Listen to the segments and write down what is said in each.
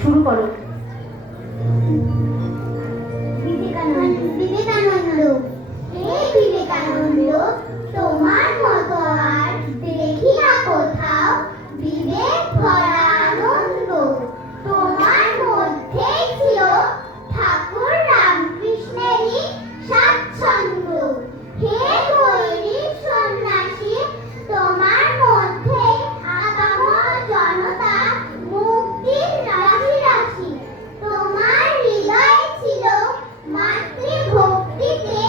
শুরু করো। বিবেকানন্দ, হে বিবেকানন্দ, তোমার মতো আর দেখি না কোথাও বিবেক ভরা আনন্দ। তোমার মধ্যে ছিল ঠাকুর রামকৃষ্ণেরই স্বাচ্ছন্দ্য। হে গৈরিক সন্ন্যাসী, তোমার মধ্যে আপামর জনতা মুক্তির রাশি রাশি। তোমার হৃদয় ছিল মাতৃভক্তিতে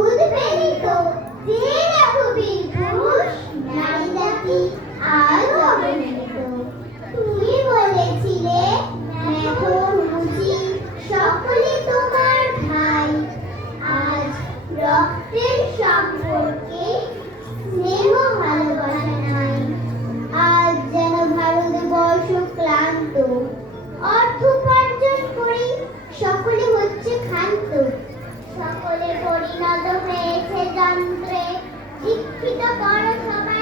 উদ্বেলিত। যে রঘুবীর পুরুষ নারী জাতি আজ অবহেলিত। তুমি বলেছিলে মেহর মুচি সকলে তোমার ভাই। আজ রক্তের সম্পর্কে স্নেহ ভালোবাসা নাই। আজ যেন ভারতবর্ষ ক্লান্ত। অর্থ উপার্জন করি সকলে হচ্ছে ক্ষান্ত। সকলে পরিণত হয়েছে যন্ত্রে। শিক্ষিত করো সবাই